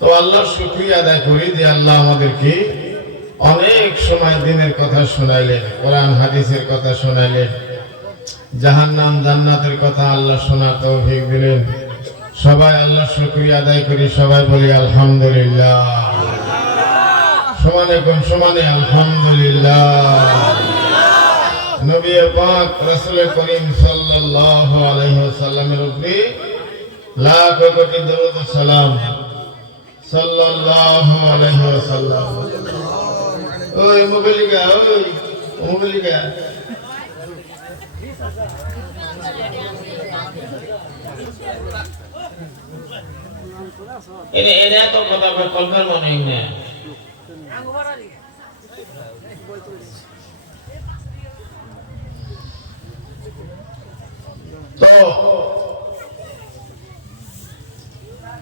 তো আল্লাহর শুকরিয়া আদায় করি যে আল্লাহ আমাদেরকে অনেক সময় দিনের কথা শোনাইলেন, কোরআন হাদিসের কথা শোনাইলেন, জাহান্নাম জান্নাতের কথা আল্লাহ শোনার তৌফিক দিলেন। সবাই আল্লাহর শুকরিয়া আদায় করি, সবাই বলি আলহামদুলিল্লাহ। সমানে কোন সমানে আলহামদুলিল্লাহ। নবী পাক রাসূল করিম সাল্লাল্লাহু আলাইহি ওয়াসাল্লামের উপরে লাখ কোটি দরুদ ও সালাম সাল্লাল্লাহু আলাইহি ওয়াসাল্লাম। ওই মুগলিকা, ওই মুগলিকা, এরা তো কথা কলমের মনে না। তো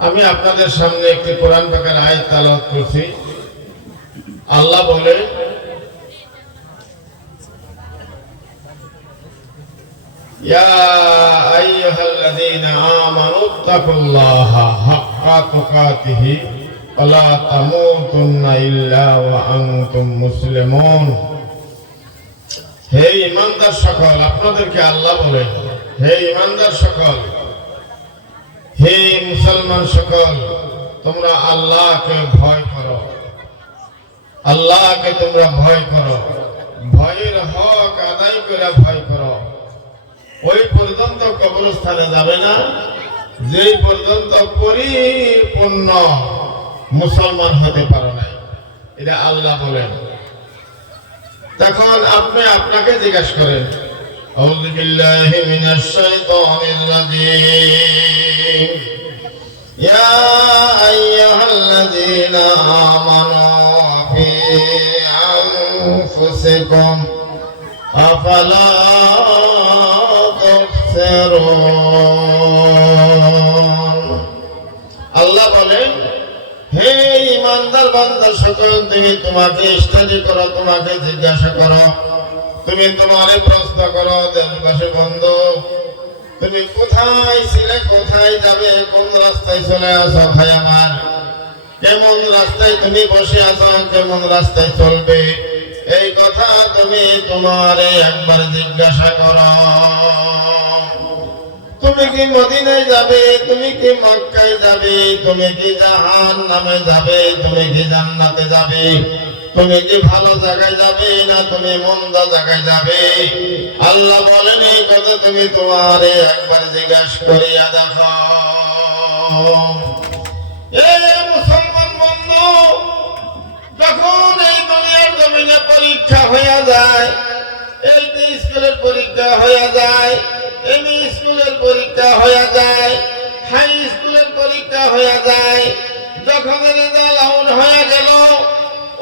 আমি আপনাদের সামনে একটি কোরআন পাকের আয়াত তেলাওয়াত করছি। আল্লাহ বলে, ইয়া আইয়ুহাল্লাযীনা আমানুত্তাকুল্লাহা হাক্কা তুকাতিহি ওয়া লা তামুতুন্না ইল্লা ওয়া আনতুম মুসলিমুন। হে ঈমানদার সকল, আপনাদেরকে আল্লাহ বলে, হে ঈমানদার সকল, হে মুসলমান সকল, তোমরা আল্লাহকে ভয় করো, আল্লাহকে তোমরা ভয় করো, ভয়ের হক আদায় করে ভয় করো। ওই পর্যন্ত কবরস্থানে যাবে না যেই পর্যন্ত পরিপূর্ণ মুসলমান হতে পারো না, এটা আল্লাহ বলেন। তখন আপনি আপনাকে জিজ্ঞাসা করেন, আউযু বিল্লাহি মিনাশ শাইতানির রাজীম, ইয়া আইয়ুহাল্লাযীনা আমানু ফি আনফুসিকুম আফালা তুবসিরুন। আল্লাহ বলেন, হে ঈমানদার বান্দা সকল, তুমি তোমাকে স্টাডি করো, তোমাকে জিজ্ঞাসা করো, তুমি তোমারে প্রশ্ন করো, দেশবাসী বন্ধু, তুমি কোথায় ছিলে, কোথায় যাবে, কোন রাস্তায় চলে আসো ভাই আমার, কেমন রাস্তায় তুমি বসে আছো, কেমন রাস্তায় চলবে, এই কথা তুমি তোমারে একবার জিজ্ঞাসা করো। তুমি কি মদিনায় যাবে, তুমি কি মক্কায় যাবে, তুমি কি জাহান্নামে যাবে, তুমি কি জান্নাতে যাবে, তুমি কি ভালো জায়গায় যাবে না তুমি মন্দ জায়গায় যাবে? আল্লাহ বলেন, এই কথা তুমি তোমারে একবার জিজ্ঞাসা করিয়া দেখো। মুসলমান বন্ধু, যখন এই দুনিয়ার জমিনে পরীক্ষা হইয়া যায়, এই স্কুলের পরীক্ষা হইয়া যায়, এমই স্কুলের পরীক্ষা হইয়া যায়, হাই স্কুলের পরীক্ষা হইয়া যায়, যখন রেজাল্ট আউট হয়ে গেল,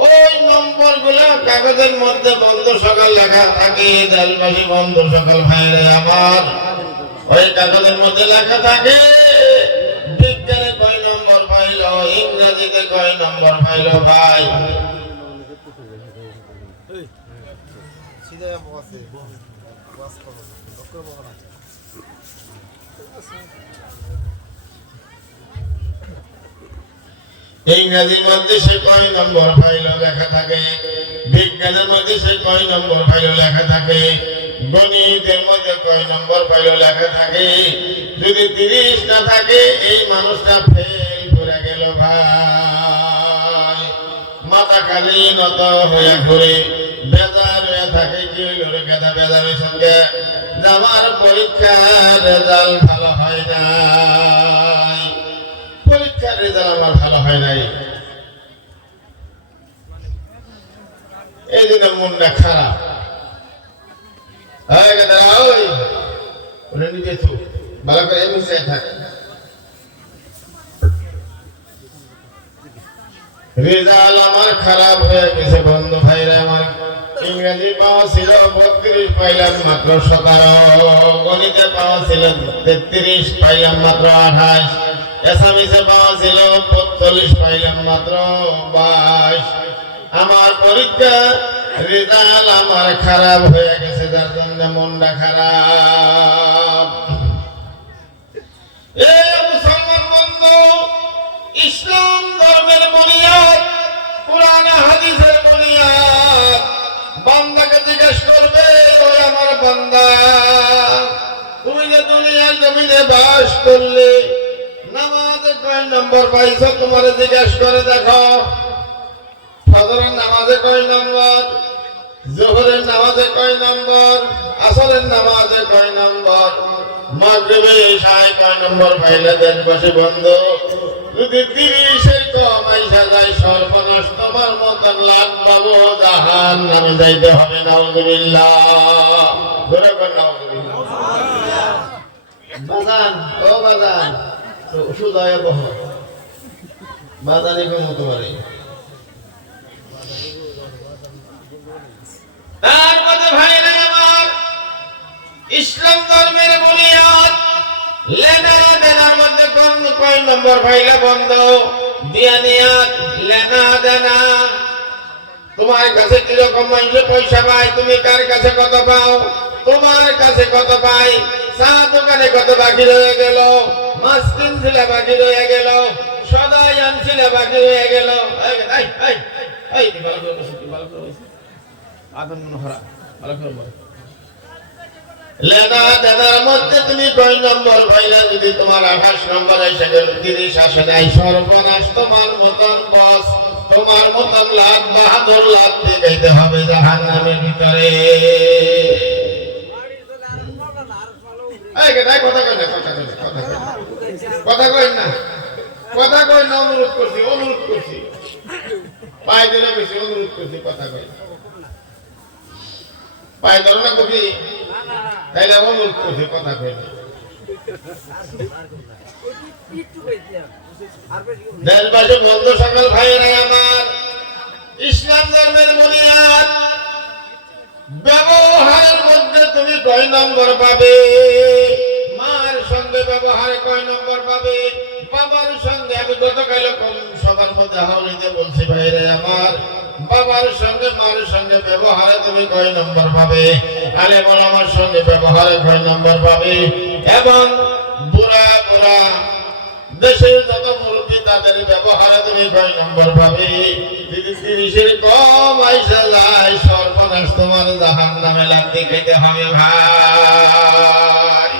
ওই নম্বর গুলা কাগজের মধ্যে বন্ধু সকল লেখা থাকে। দেশবাসী বন্ধু সকল ভাইরে আমার, ওই কাগজের মধ্যে লেখা থাকে বিজ্ঞানে কয় নম্বর পাইল, ইংরেজিতে কয় নম্বর পাইল। ভাই ইংরেজির মধ্যে সে কয় নম্বর পাইল লেখা থাকে, বিজ্ঞানের মধ্যে সে কয় নম্বর পাইল লেখা থাকে, গণিতের মধ্যে কয় নম্বর পাইল লেখা থাকে। যদি 30 না থাকে, এই মানুষটা ফেল করে গেল। ভাই মাথা খালি নত হয়ে ঘুরে বেজার হয়ে থাকে। কি হইল রে গাদা, বেজারের সঙ্গে আমার পরীক্ষার রেজাল্ট ভালো হয় না, পরীক্ষার রেজাল্ট আমার ভালো হয় নাই, এই জন্য মনটা খারাপ। ভালো করে রেজাল্ট আমার খারাপ হয়ে গেছে বন্ধু ভাইরা আমার। ইংরেজি পাওয়া ছিল 32, পাইলাম মাত্র 17। গণিতে পাওয়া ছিল 33, পাইলাম মাত্র 28। এসামিসে পাওয়া ছিল 45, পাইলাম মাত্র 22। আমার পরীক্ষা রেজাল্ট আমার খারাপ হয়ে গেছে, যার জন্য মনটা খারাপ। মুসলমান বন্ধু, ইসলাম কোরআন হাদিসের বুনিয়াদ বান্দাকে জিজ্ঞেস করবে, ওই আমার বান্দা, তুমি যে দুনিয়ার জমিনে বাস করলে নামাজে কয় নম্বর পাইছো, তোমার জিজ্ঞেস করে দেখো। ফজরের নামাজে কয় নম্বর, জোহরের নামাজে কয় নম্বর, আসরের নামাজে কয় নম্বর, মাগরিবে ইশায় কয় নম্বর পাইলে দেশবাসী বন্ধু, যদি 30-এর কম আইসা যায় সর্বনাশ, তোমার মতন লাখ বাবু জাহান্নামে যাইতে হবে। নাউযুবিল্লাহ, জোরে কর নাউযুবিল্লাহ। বাজান, ও বাজান, সুদায় বহ বাজানি কোন তোমারে। তার মধ্যে ভাইরা আমার, ইসলাম ধর্মের বুনিয়াদ লেনা দেনার মধ্যে কোন কয় নম্বর পাইলা বন্ধ? দিয়ানিয়াত, লেনা দেনা। তোমার কাছে কিরকম মানুষ পয়সা পায়, তুমি কার কাছে কত পাও, তোমার কাছে কত পাই, চা দোকানে কত বাকি রয়ে গেল, মাছ কিনছিলে বাকি রয়ে গেল, সদাই আনছিলে বাকি রয়ে গেল। লেনা দেনার মধ্যে তুমি কয় নম্বর ভাইলা? যদি তোমার 28 নম্বর এসে গেল, 30 আসে নাই, সর্বনাশ। তোমার মতন বস, তোমার মতন লাখ বাহাদুর লাখ দিয়ে গাইতে হবে জাহান্নামের ভিতরে। কথা কই না, অনুরোধ করছি, পায়ে দিলে বেশি অনুরোধ করছি, কথা কই পায়ে ধরো না কবি, তাইলে অনুরোধ করছি, কথা কই না। দেশবাসী বন্ধু সকল ভাইয়েরা আমার, ইসলাম ধর্মের বুনিয়াদ ব্যবহারের মধ্যে তুমি কয় নম্বর পাবে? মার সঙ্গে ব্যবহারে কয় নম্বর পাবে? বাবার সঙ্গে, আমি গতকাল সবার মধ্যে হাওড়িতে বলছি ভাইরে আমার, বাবার সঙ্গে মার সঙ্গে ব্যবহারে তুমি কয় নম্বর পাবে? আলেম ওলামার সঙ্গে ব্যবহারে কয় নম্বর পাবে? এবং বুড়া বুড়া দেশের যত মুরব্বী তাদের ব্যবহারে তুমি কয় নম্বর পাবে? যদি 30-এর কম আইসা যায় সর্বনাশ, তোমার জাহান্নামে লাগতে খেতে হবে ভাই।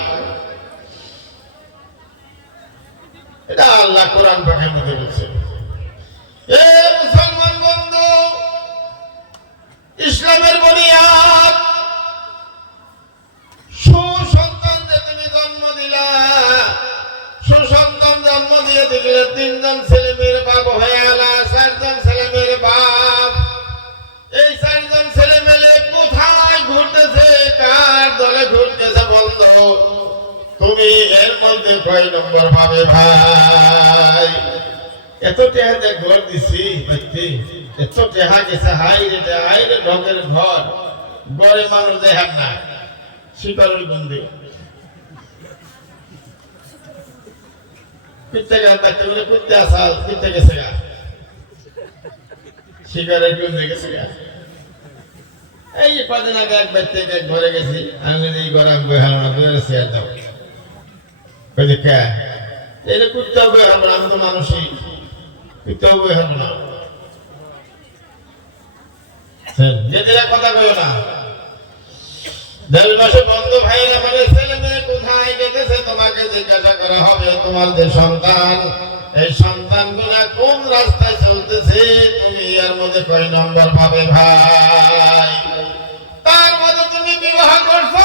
এটা আল্লাহ কোরআন পাকের মধ্যে বলছে। এ মুসলমান বন্ধু, ইসলামের বুনিয়াদ সুসন্তান যে তুমি জন্ম দিলা, সুসন্তান জন্ম দিয়ে দিলে 3 জন ছেলে মেয়ের বাপ হয়ে গেলা, 4 জন ছেলে মেয়ের বাপ। এই 4 জন ছেলে মেয়ে কোথায় ঘুরতেছে, কার দলে ঘুরতেছে বন্ধু? তুমি এর মধ্যে কয় নম্বর পাবে ভাই? এত টেহাতে ঘর দিছি ব্যক্তি, এত টেহা গেছে, হাই রে ঢকের ঘর, গড়ে মানুষ দেখান না, শিকারের বন্দি পিঠতে গেছে, বাচ্চা বলে পিঠতে আসাল, পিঠতে গেছে গা, শিকারের বন্দি গেছে গা। এই কদিন আগে এক বাচ্চা এক ঘরে গেছি, আমি এই ঘরে আমি বহাল না, বইয়ের শেয়ার দাও, এটা করতে হবে, আমি তো মানুষই, করতে হবে না, যেদিরা কথা কয় না। দেশবাসী বন্ধু ভাইরা, মানে ছেলে মেয়ে কোথায় গেছে তোমাকে জিজ্ঞাসা করা হবে। তোমার যে সন্তান, এই সন্তান গুলা কোন রাস্তায় চলতেছে, তুমি এর মধ্যে কয় নম্বর পাবে ভাই? তার মধ্যে তুমি বিবাহ করছো,